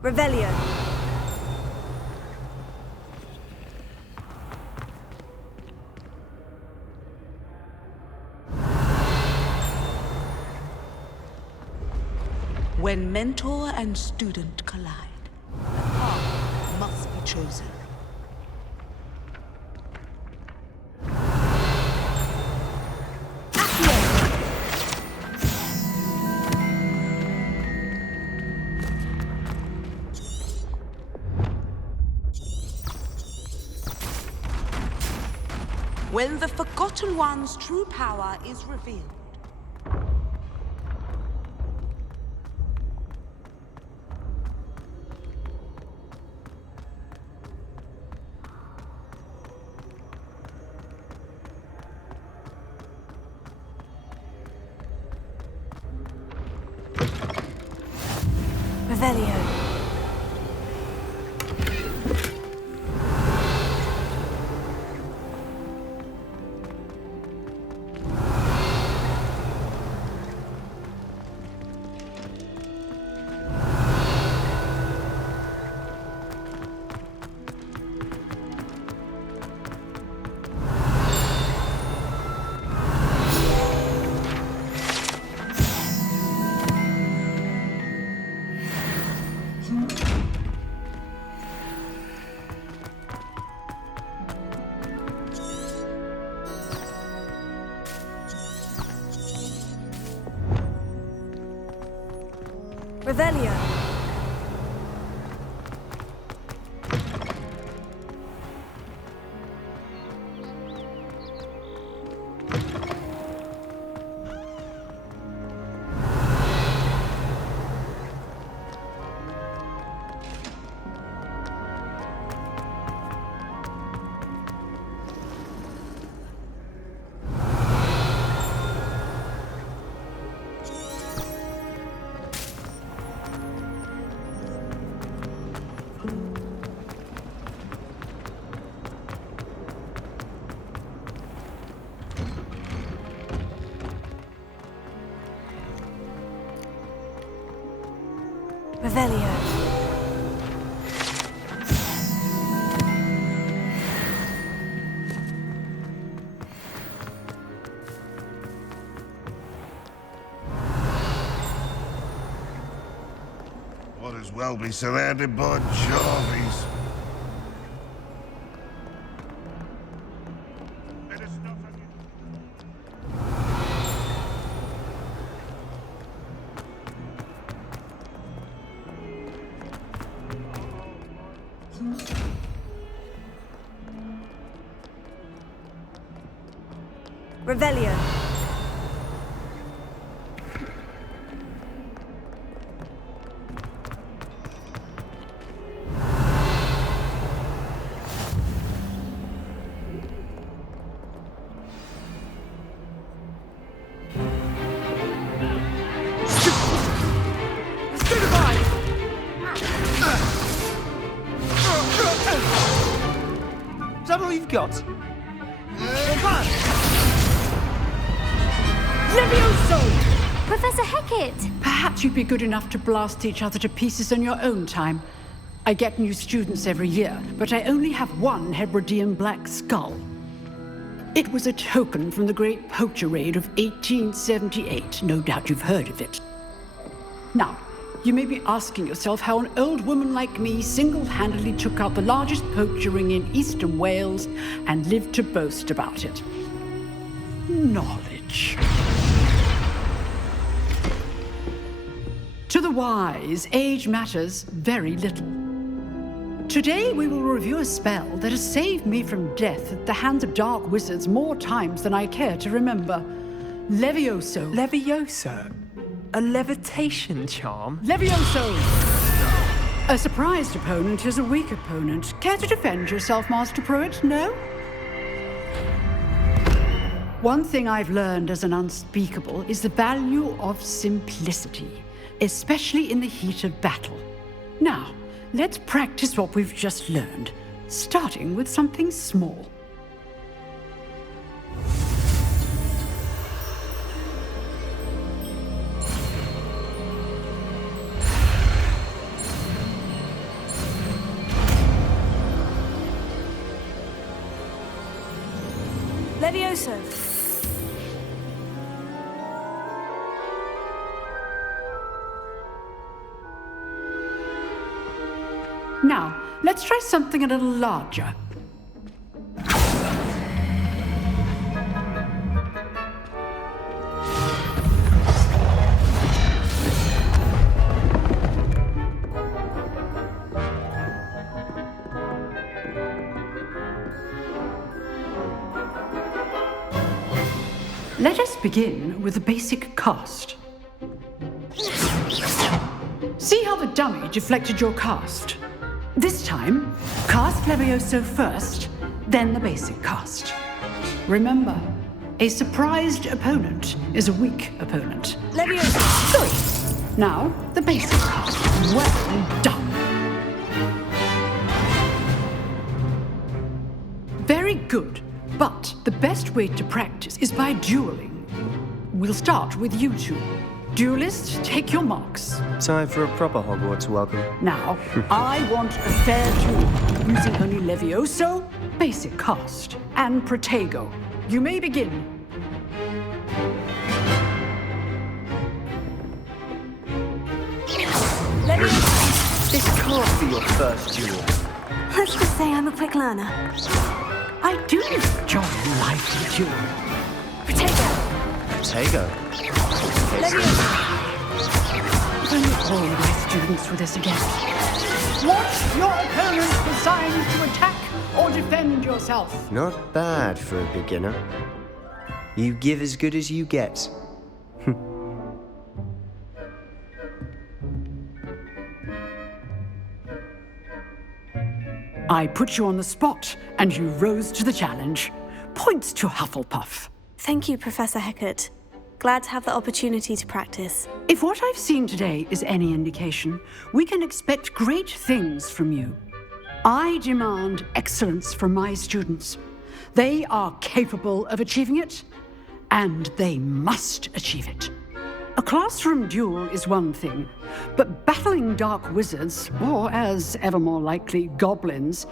Revelio. When mentor and student collide, a path must be chosen. When the Forgotten One's true power is revealed, Revelio. Revelio. Revelio. Might as well be surrounded by Jarvies. Revelio. Is that all you've got? Professor Hecat! Perhaps you'd be good enough to blast each other to pieces on your own time. I get new students every year, but I only have one Hebridean black skull. It was a token from the Great Poacher Raid of 1878. No doubt you've heard of it. Now, you may be asking yourself how an old woman like me single-handedly took out the largest poacher ring in eastern Wales and lived to boast about it. Knowledge. To the wise, age matters very little. Today we will review a spell that has saved me from death at the hands of dark wizards more times than I care to remember. Levioso. Levioso? A levitation charm? Levioso! A surprised opponent is a weak opponent. Care to defend yourself, Master Pruitt? No? One thing I've learned as an unspeakable is the value of simplicity, especially in the heat of battle. Now, let's practice what we've just learned, starting with something small. Levioso. Now, let's try something a little larger. Let us begin with the basic cast. See how the dummy deflected your cast? This time, cast Levioso first, then the basic cast. Remember, a surprised opponent is a weak opponent. Levioso. Good. Now, the basic cast. Well done. Very good. But the best way to practice is by dueling. We'll start with you two. Duelists, take your marks. Time for a proper Hogwarts welcome. Now, I want a fair duel, using only Levioso, basic cast, and Protego. You may begin. Levioso. This can't be your first duel. Let's just say I'm a quick learner. I do enjoy lively duel. Protego. Protego. Levioso. If only all my students were this again. Watch your opponent for signs to attack or defend yourself. Not bad for a beginner. You give as good as you get. I put you on the spot, and you rose to the challenge. Points to Hufflepuff. Thank you, Professor Hecat. Glad to have the opportunity to practice. If what I've seen today is any indication, we can expect great things from you. I demand excellence from my students. They are capable of achieving it, and they must achieve it. A classroom duel is one thing, but battling dark wizards, or as ever more likely, goblins,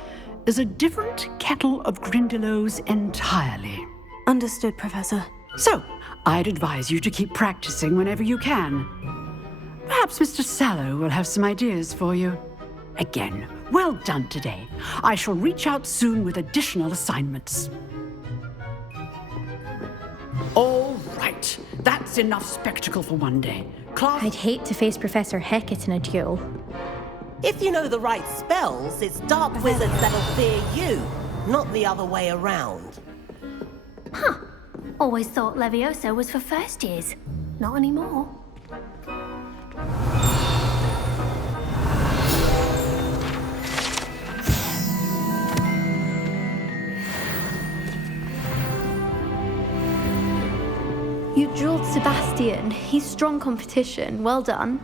is a different kettle of Grindylows entirely. Understood, Professor. So, I'd advise you to keep practicing whenever you can. Perhaps Mr. Sallow will have some ideas for you. Again, well done today. I shall reach out soon with additional assignments. All right, that's enough spectacle for one day. Class... I'd hate to face Professor Hecat in a duel. If you know the right spells, it's dark wizards that'll fear you, not the other way around. Huh. Always thought Levioso was for first years. Not anymore. You drilled Sebastian. He's strong competition. Well done.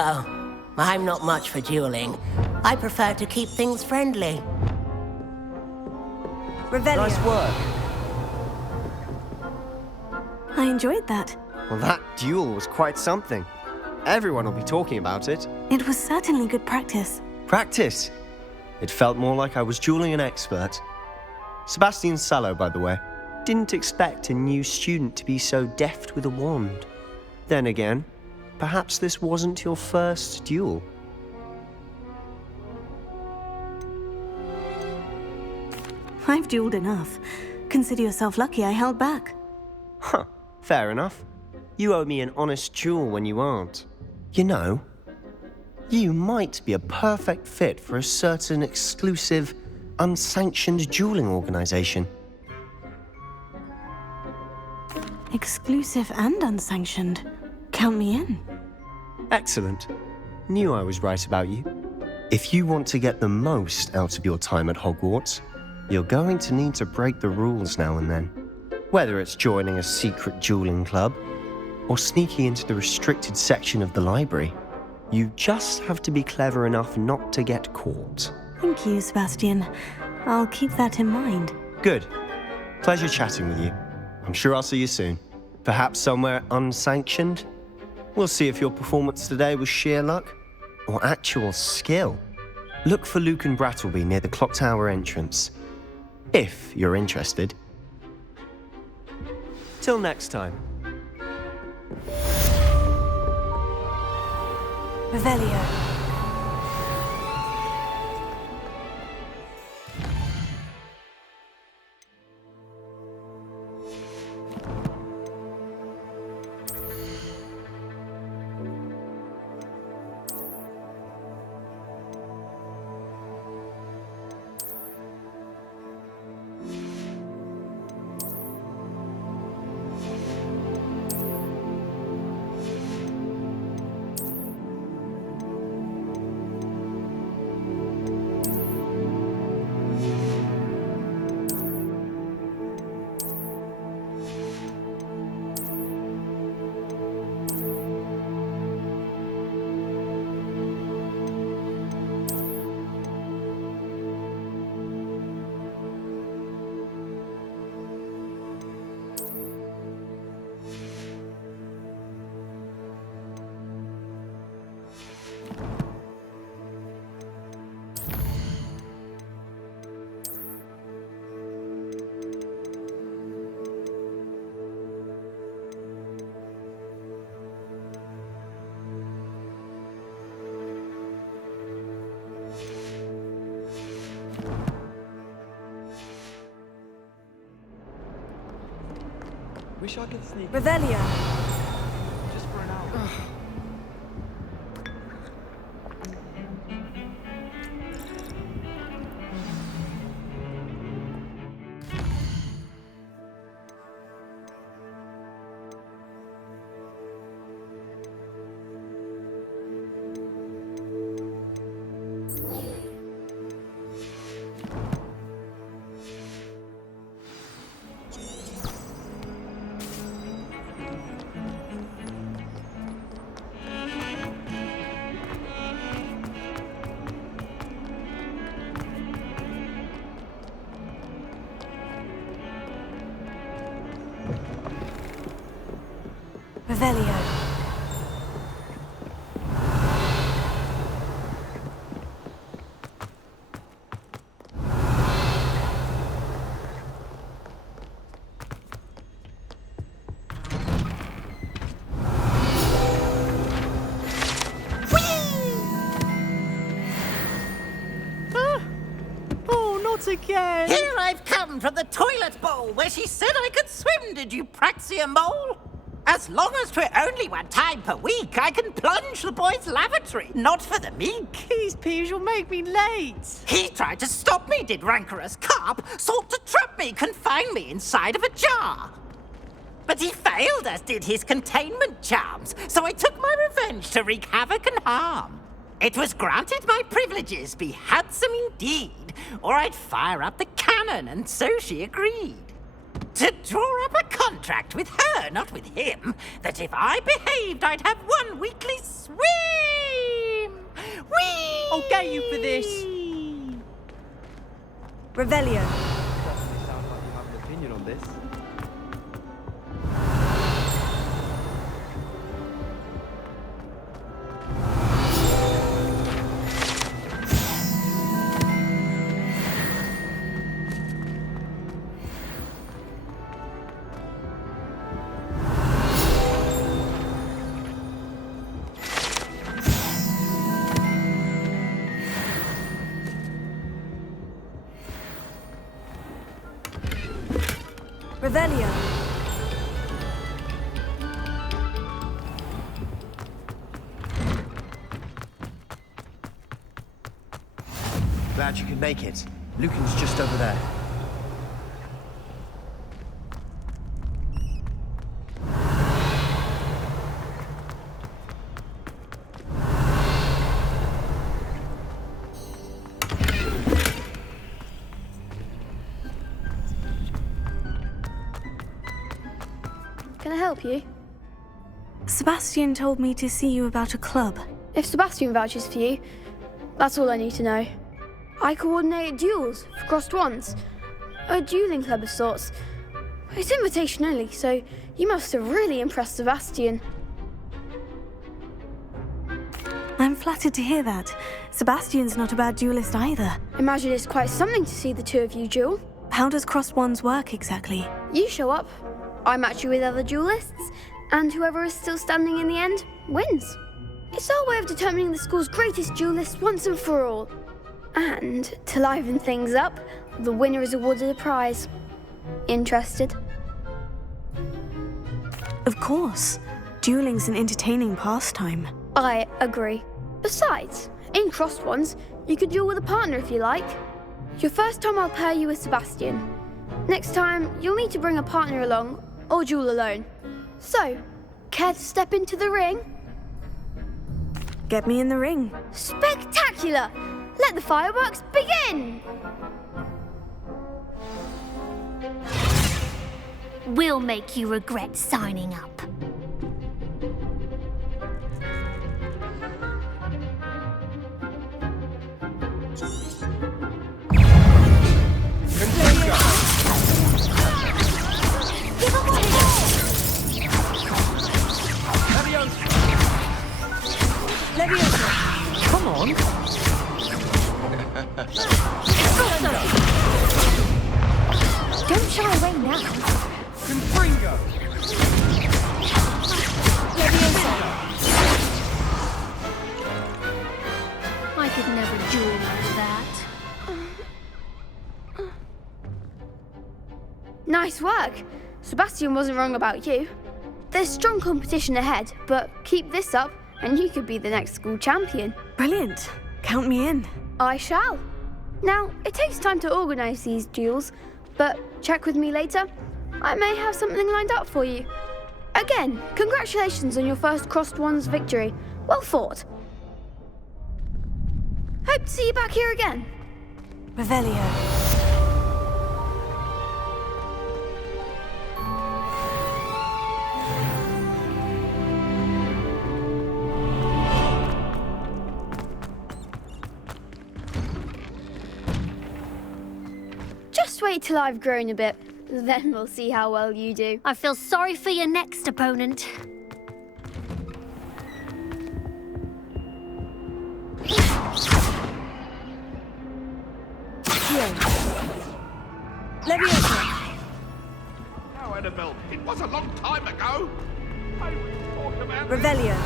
Oh, I'm not much for dueling. I prefer to keep things friendly. Revelio. Nice work. I enjoyed that. Well, that duel was quite something. Everyone will be talking about it. It was certainly good practice. Practice. It felt more like I was dueling an expert. Sebastian Sallow, by the way. Didn't expect a new student to be so deft with a wand. Then again, perhaps this wasn't your first duel. I've dueled enough. Consider yourself lucky I held back. Huh, fair enough. You owe me an honest duel when you aren't. You know, you might be a perfect fit for a certain exclusive, unsanctioned dueling organization. Exclusive and unsanctioned. Count me in. Excellent. Knew I was right about you. If you want to get the most out of your time at Hogwarts, you're going to need to break the rules now and then. Whether it's joining a secret dueling club, or sneaking into the restricted section of the library, you just have to be clever enough not to get caught. Thank you, Sebastian. I'll keep that in mind. Good. Pleasure chatting with you. I'm sure I'll see you soon. Perhaps somewhere unsanctioned? We'll see if your performance today was sheer luck or actual skill. Look for Luke and Brattleby near the clock tower entrance, if you're interested. Till next time. Revelio. Wish I could sneak. Revelio. Just for an hour. Revelio. Oh, not again! Here I've come from the toilet bowl where she said I could swim, did you praxia mole? As long as 'twere only one time per week, I can plunge the boy's lavatory, not for the meek. Please, Peeves, you'll make me late. He tried to stop me, did rancorous carp, sought to trap me, confine me inside of a jar. But he failed, as did his containment charms, so I took my revenge to wreak havoc and harm. It was granted my privileges be handsome indeed, or I'd fire up the cannon, and so she agreed. To draw up a contract with her, not with him, that if I behaved, I'd have one weekly swim! Whee! I'll get you for this. Revelio. Definitely sounds like you have an opinion on this. Revelio. Glad you could make it. Lucan's just over there. Can I help you? Sebastian told me to see you about a club. If Sebastian vouches for you, that's all I need to know. I coordinate duels for crossed wands. A dueling club of sorts. It's invitation only, so you must have really impressed Sebastian. flattered to hear that. Sebastian's not a bad duelist either. Imagine it's quite something to see the two of you duel. How does crossed wands work exactly? You show up, I match you with other duelists, and whoever is still standing in the end wins. It's our way of determining the school's greatest duelist once and for all. And to liven things up, the winner is awarded a prize. Interested? Of course. Dueling's an entertaining pastime. I agree. Besides, in crossed ones, you could duel with a partner if you like. Your first time I'll pair you with Sebastian. Next time, you'll need to bring a partner along, or duel alone. So, care to step into the ring? Get me in the ring. Spectacular! Let the fireworks begin! We'll make you regret signing up. Come on. Don't shy away now. I could never duel like that. Nice work. Sebastian wasn't wrong about you. There's strong competition ahead, but keep this up and you could be the next school champion. Brilliant. Count me in. I shall. Now, it takes time to organise these duels, but check with me later. I may have something lined up for you. Again, congratulations on your first crossed wands victory. Well fought. Hope to see you back here again. Revelio. Just wait till I've grown a bit, then we'll see how well you do. I feel sorry for your next opponent. Now, Annabelle, it was a long time ago. I was talking about Revelio.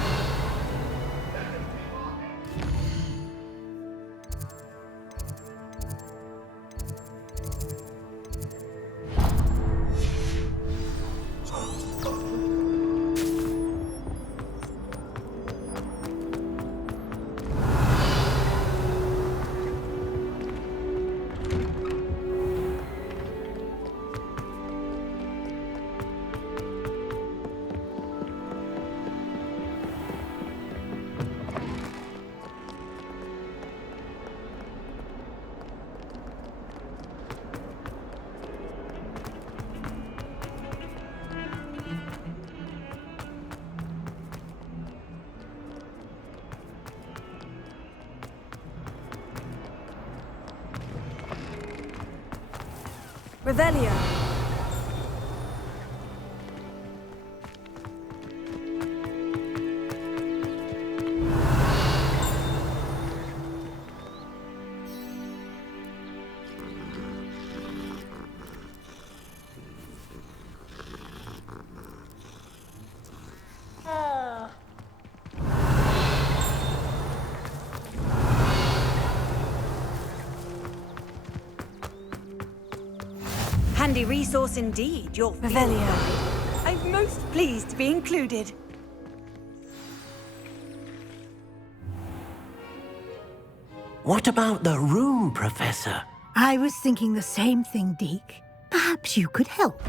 Revelio. Handy resource indeed, your Revelio. I'm most pleased to be included. What about the room, Professor? I was thinking the same thing, Deke. Perhaps you could help.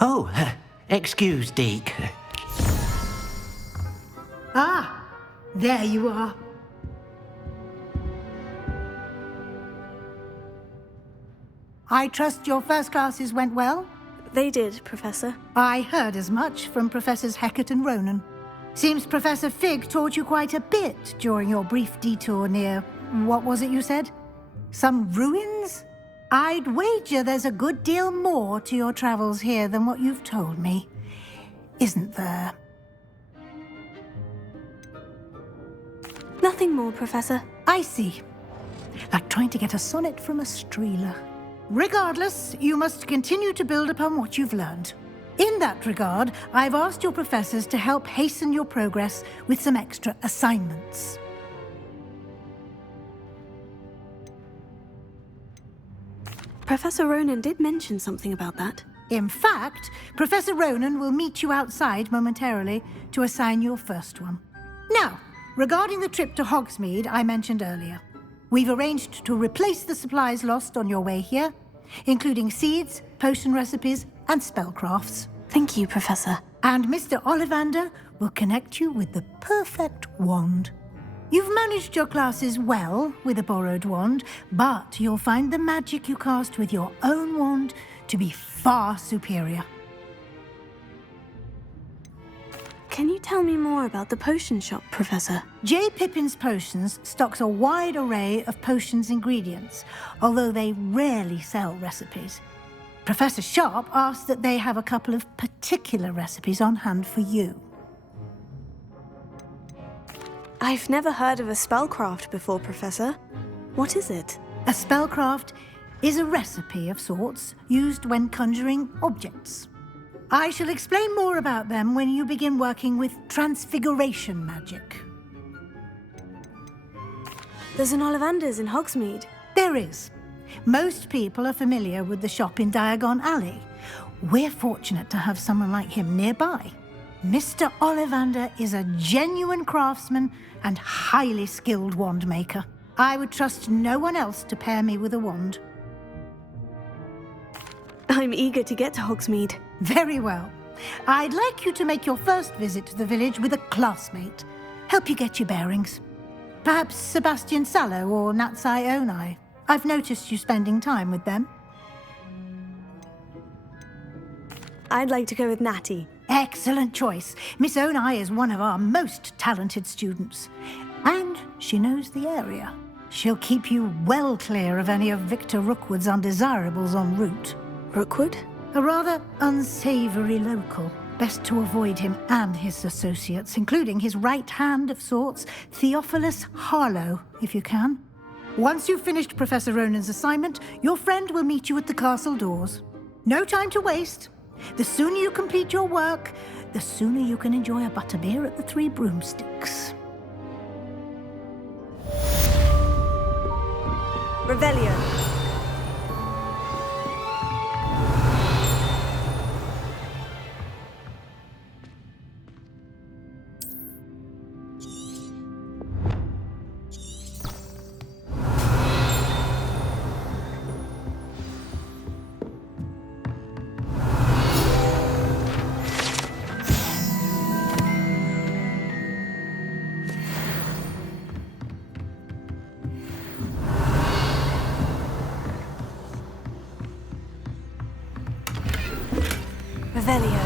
Oh, excuse, Deke. Ah, there you are. I trust your first classes went well? They did, Professor. I heard as much from Professors Hecat and Ronan. Seems Professor Fig taught you quite a bit during your brief detour near... what was it you said? Some ruins? I'd wager there's a good deal more to your travels here than what you've told me. Isn't there? Nothing more, Professor. I see. Like trying to get a sonnet from a streeler. Regardless, you must continue to build upon what you've learned. In that regard, I've asked your professors to help hasten your progress with some extra assignments. Professor Ronan did mention something about that. In fact, Professor Ronan will meet you outside momentarily to assign your first one. Now, regarding the trip to Hogsmeade I mentioned earlier, we've arranged to replace the supplies lost on your way here, including seeds, potion recipes, and spellcrafts. Thank you, Professor. And Mr. Ollivander will connect you with the perfect wand. You've managed your classes well with a borrowed wand, but you'll find the magic you cast with your own wand to be far superior. Can you tell me more about the potion shop, Professor? J. Pippin's Potions stocks a wide array of potions ingredients, although they rarely sell recipes. Professor Sharp asked that they have a couple of particular recipes on hand for you. I've never heard of a spellcraft before, Professor. What is it? A spellcraft is a recipe of sorts used when conjuring objects. I shall explain more about them when you begin working with transfiguration magic. There's an Ollivander's in Hogsmeade. There is. Most people are familiar with the shop in Diagon Alley. We're fortunate to have someone like him nearby. Mr. Ollivander is a genuine craftsman and highly skilled wand maker. I would trust no one else to pair me with a wand. I'm eager to get to Hogsmeade. Very well. I'd like you to make your first visit to the village with a classmate. Help you get your bearings. Perhaps Sebastian Sallow or Natsai Onai. I've noticed you spending time with them. I'd like to go with Natty. Excellent choice. Miss Onai is one of our most talented students. And she knows the area. She'll keep you well clear of any of Victor Rookwood's undesirables en route. Rookwood? A rather unsavoury local. Best to avoid him and his associates, including his right hand of sorts, Theophilus Harlow, if you can. Once you've finished Professor Ronan's assignment, your friend will meet you at the castle doors. No time to waste. The sooner you complete your work, the sooner you can enjoy a butterbeer at the Three Broomsticks. Revelio. Revelio.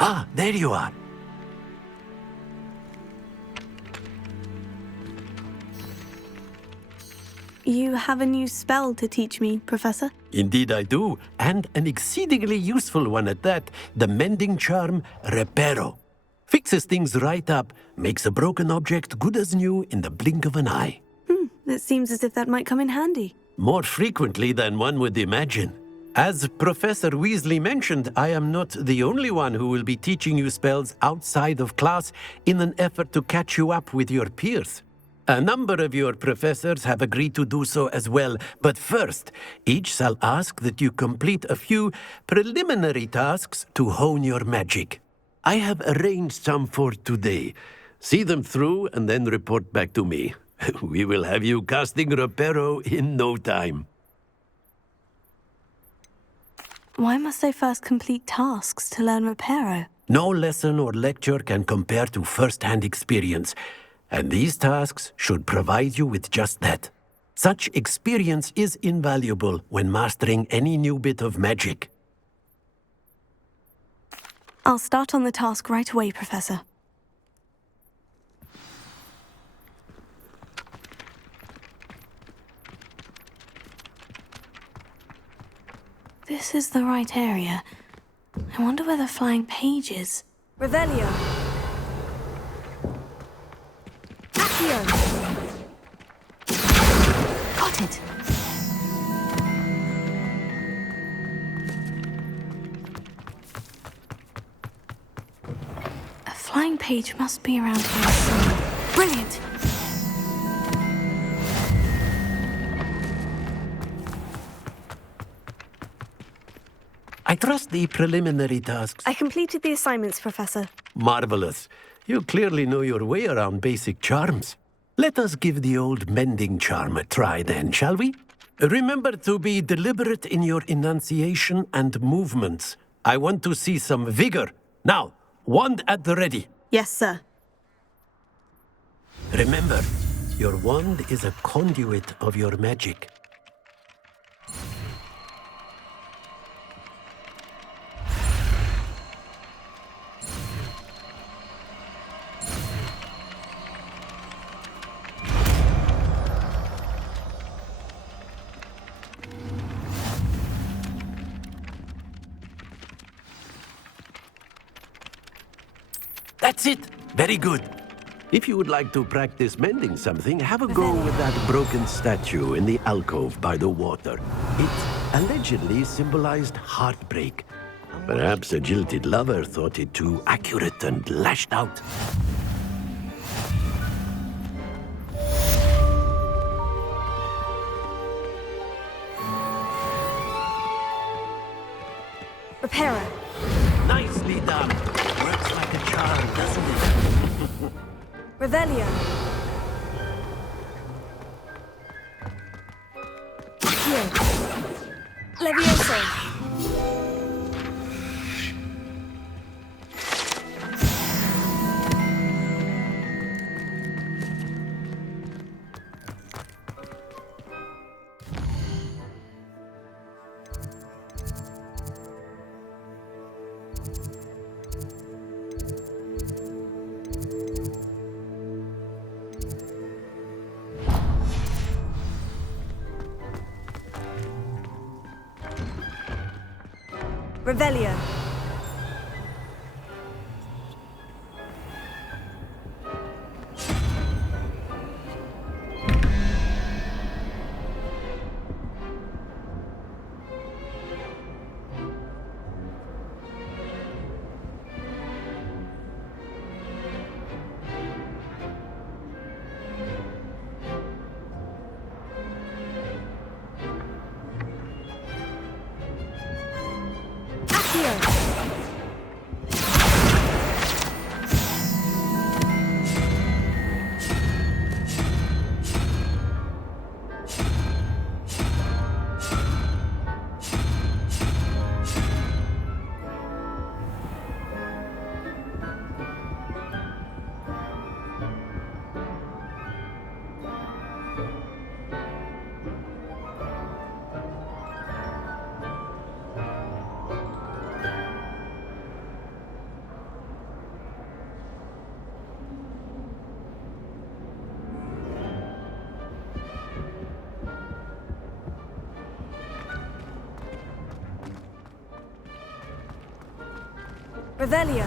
Ah, there you are. You have a new spell to teach me, Professor? Indeed I do, and an exceedingly useful one at that, the mending charm Reparo. Fixes things right up, makes a broken object good as new in the blink of an eye. It seems as if that might come in handy. More frequently than one would imagine. As Professor Weasley mentioned, I am not the only one who will be teaching you spells outside of class in an effort to catch you up with your peers. A number of your professors have agreed to do so as well, but first, each shall ask that you complete a few preliminary tasks to hone your magic. I have arranged some for today. See them through and then report back to me. We will have you casting Reparo in no time. Why must I first complete tasks to learn Reparo? No lesson or lecture can compare to first-hand experience, and these tasks should provide you with just that. Such experience is invaluable when mastering any new bit of magic. I'll start on the task right away, Professor. this is the right area. I wonder where the flying page is. Revelio. Accio. Got it. A flying page must be around here somewhere. Brilliant! I trust the preliminary tasks. I completed the assignments, Professor. Marvelous. You clearly know your way around basic charms. Let us give the old mending charm a try then, shall we? Remember to be deliberate in your enunciation and movements. I want to see some vigor. Now, wand at the ready. Yes, sir. Remember, your wand is a conduit of your magic. That's it. Very good. If you would like to practice mending something, have a go with that broken statue in the alcove by the water. It allegedly symbolized heartbreak. Perhaps a jilted lover thought it too accurate and lashed out. Repairer. Nicely done. Works like a charm, doesn't it? Revelio. Accio. Levioso. Revelio. Revelio.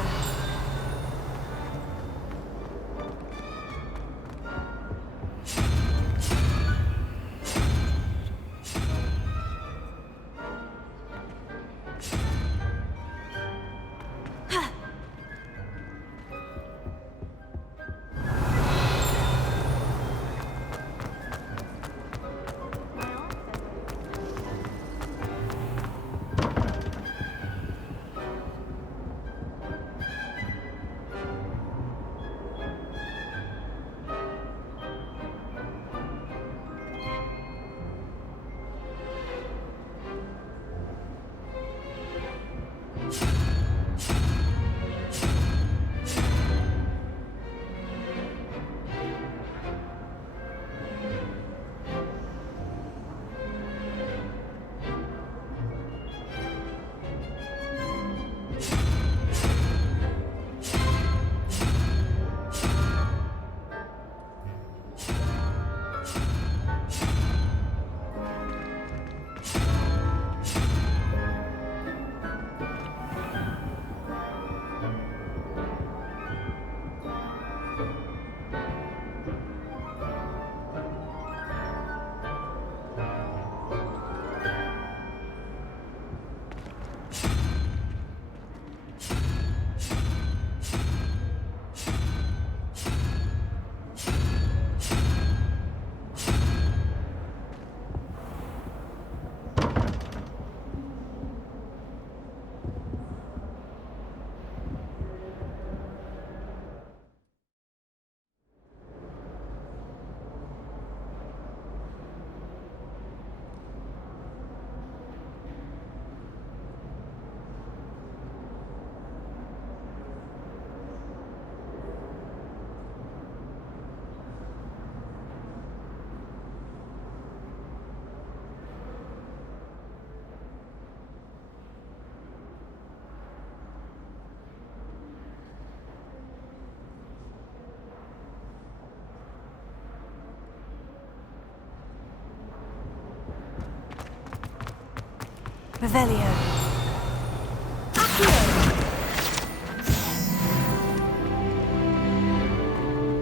Revelio.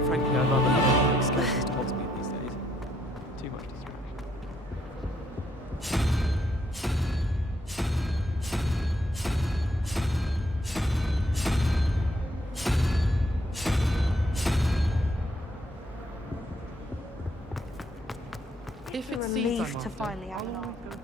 Frankly, I'd rather not have excuses to Hogsmeade these days. Too much distraction. If It's a it seems relief I'm to after, finally have how an long answer. ago-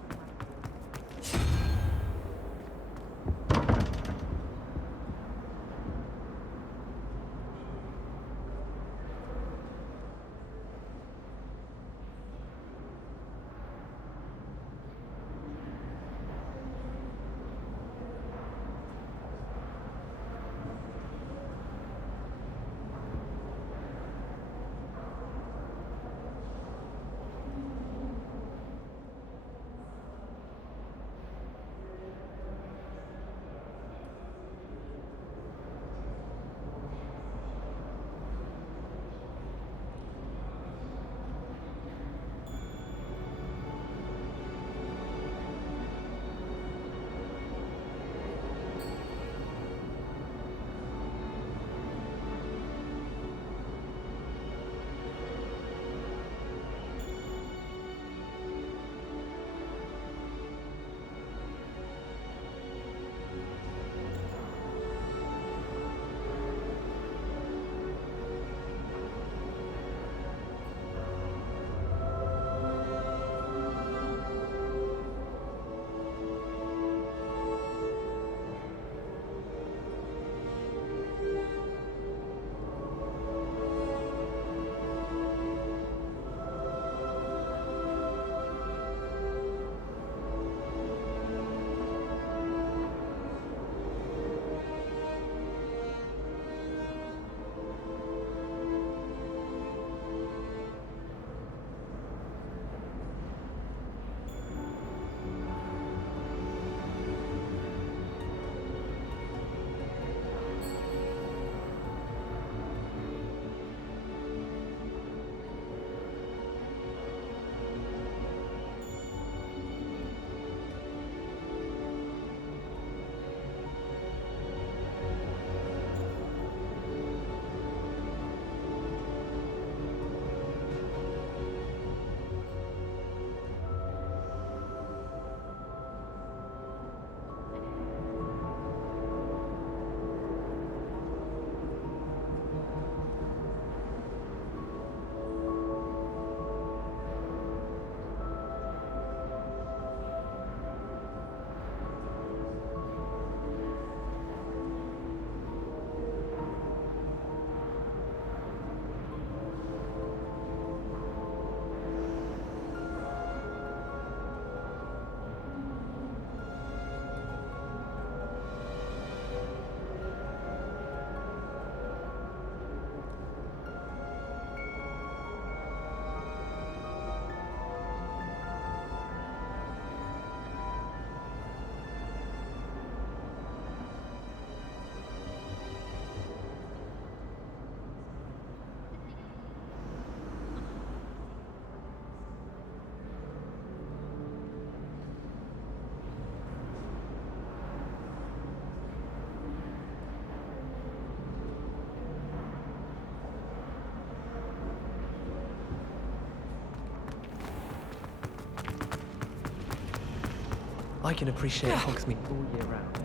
I can appreciate Hogsmeade all year round.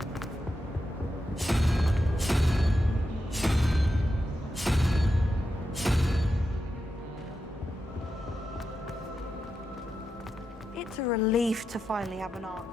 It's a relief to finally have an answer.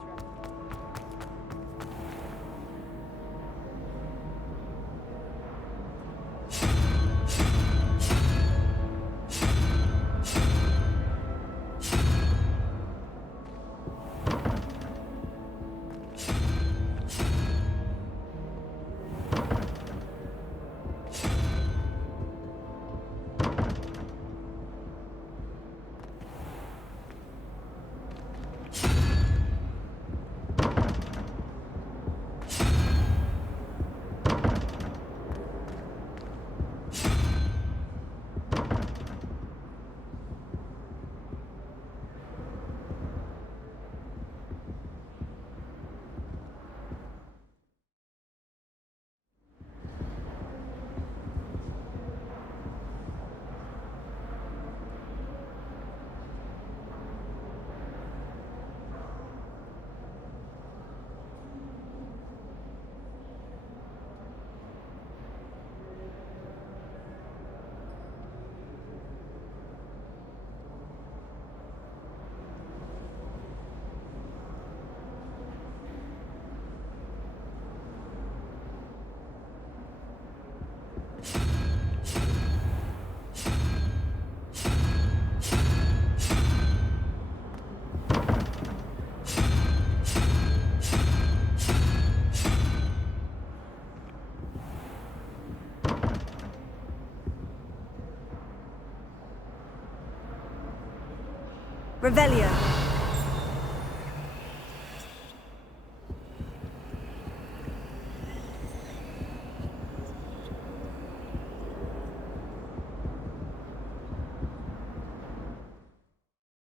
Revelio.